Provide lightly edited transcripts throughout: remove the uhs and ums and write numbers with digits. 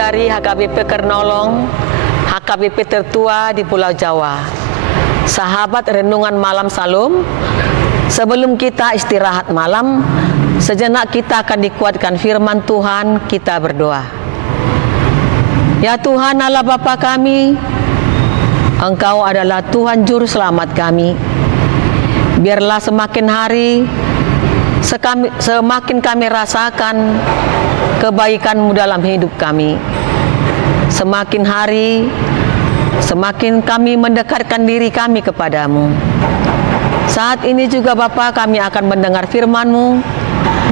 dari HKBP Kernolong, HKBP tertua di Pulau Jawa. Sahabat Renungan Malam Salum, sebelum kita istirahat malam, sejenak kita akan dikuatkan firman Tuhan. Kita berdoa. Ya Tuhan Allah Bapa kami, Engkau adalah Tuhan Juru Selamat kami. Biarlah semakin hari, semakin kami rasakan kebaikan-Mu dalam hidup kami. Semakin hari, semakin kami mendekatkan diri kami kepadamu. Saat ini juga Bapa, kami akan mendengar firman-Mu.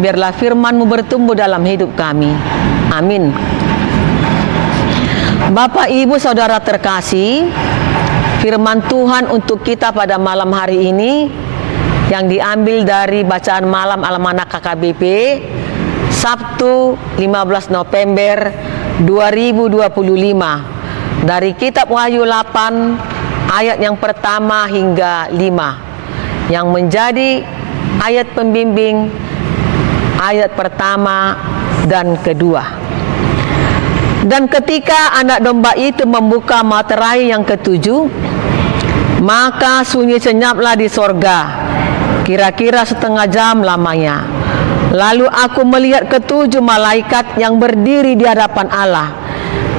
Biarlah firman-Mu bertumbuh dalam hidup kami. Amin. Bapak, Ibu, Saudara terkasih, firman Tuhan untuk kita pada malam hari ini yang diambil dari bacaan malam Almanak KKBP Sabtu 15 November 2025 dari kitab Wahyu 8 ayat yang pertama hingga 5 yang menjadi ayat pembimbing ayat pertama dan kedua. Dan ketika anak domba itu membuka materai yang ketujuh, maka sunyi senyaplah di sorga, kira-kira setengah jam lamanya. Lalu aku melihat ketujuh malaikat yang berdiri di hadapan Allah,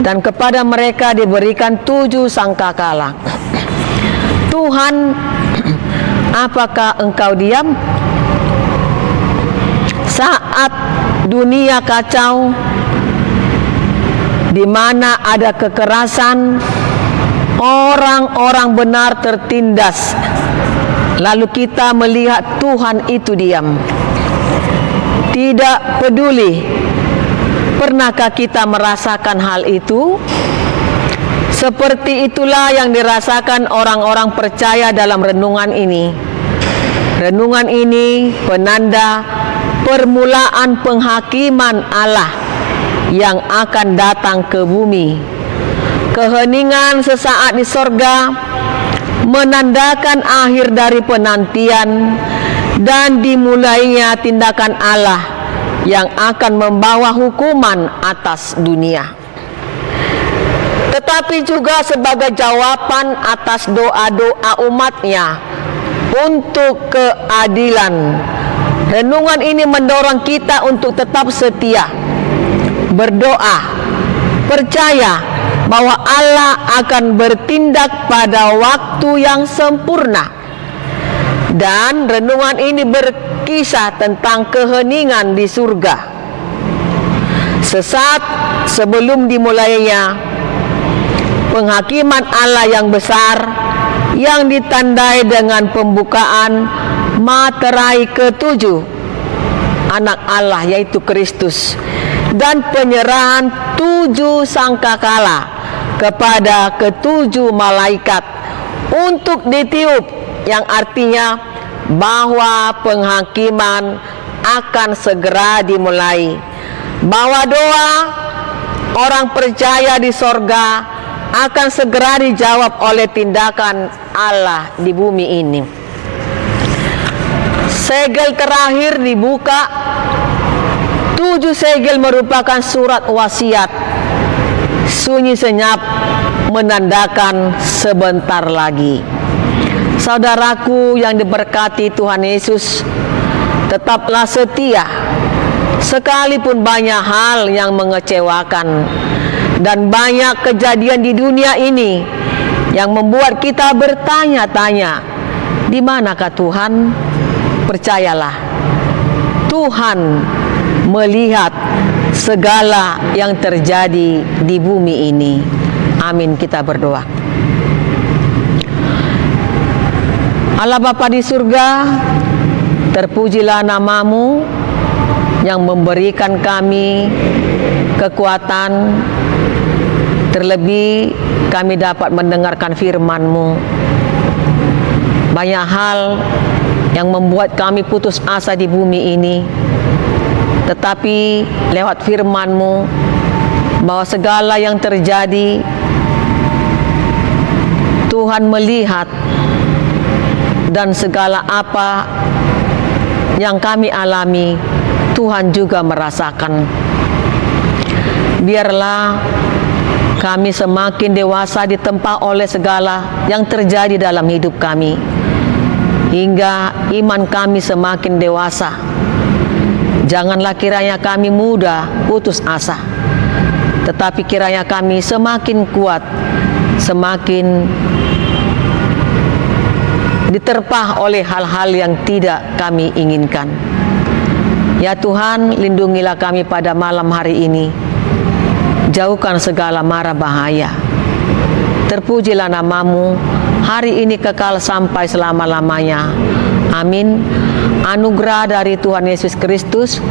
dan kepada mereka diberikan 7 sangkakala. Tuhan, apakah Engkau diam saat dunia kacau, di mana ada kekerasan, orang-orang benar tertindas, lalu kita melihat Tuhan itu diam, tidak peduli? Pernahkah kita merasakan hal itu? Seperti itulah yang dirasakan orang-orang percaya dalam renungan ini. Renungan ini penanda permulaan penghakiman Allah yang akan datang ke bumi. Keheningan sesaat di sorga menandakan akhir dari penantian dan dimulainya tindakan Allah yang akan membawa hukuman atas dunia. Tetapi juga sebagai jawaban atas doa-doa umatnya untuk keadilan. Renungan ini mendorong kita untuk tetap setia, berdoa, percaya bahwa Allah akan bertindak pada waktu yang sempurna. Dan renungan ini berkisah tentang keheningan di surga. Sesaat sebelum dimulainya penghakiman Allah yang besar, yang ditandai dengan pembukaan materai ketujuh anak Allah yaitu Kristus, dan penyerahan 7 sangkakala kepada ketujuh malaikat untuk ditiup, yang artinya bahwa penghakiman akan segera dimulai, bahwa doa orang percaya di sorga akan segera dijawab oleh tindakan Allah di bumi ini. Segel terakhir dibuka. 7 segel merupakan surat wasiat. Sunyi senyap menandakan sebentar lagi. Saudaraku yang diberkati Tuhan Yesus, tetaplah setia sekalipun banyak hal yang mengecewakan dan banyak kejadian di dunia ini yang membuat kita bertanya-tanya, di manakah Tuhan? Percayalah, Tuhan melihat segala yang terjadi di bumi ini. Amin. Kita berdoa. Allah Bapa di surga, terpujilah nama-Mu yang memberikan kami kekuatan, terlebih kami dapat mendengarkan firman-Mu. Banyak hal yang membuat kami putus asa di bumi ini, tetapi lewat firman-Mu bahwa segala yang terjadi Tuhan melihat, dan segala apa yang kami alami Tuhan juga merasakan. Biarlah kami semakin dewasa ditempa oleh segala yang terjadi dalam hidup kami, hingga iman kami semakin dewasa. Janganlah kiranya kami mudah putus asa, tetapi kiranya kami semakin kuat, semakin diterpa oleh hal-hal yang tidak kami inginkan. Ya Tuhan, lindungilah kami pada malam hari ini. Jauhkan segala mara bahaya. Terpujilah nama-Mu hari ini kekal sampai selama-lamanya. Amin. Anugerah dari Tuhan Yesus Kristus,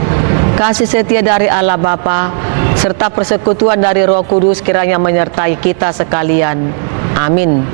kasih setia dari Allah Bapa, serta persekutuan dari Roh Kudus kiranya menyertai kita sekalian. Amin.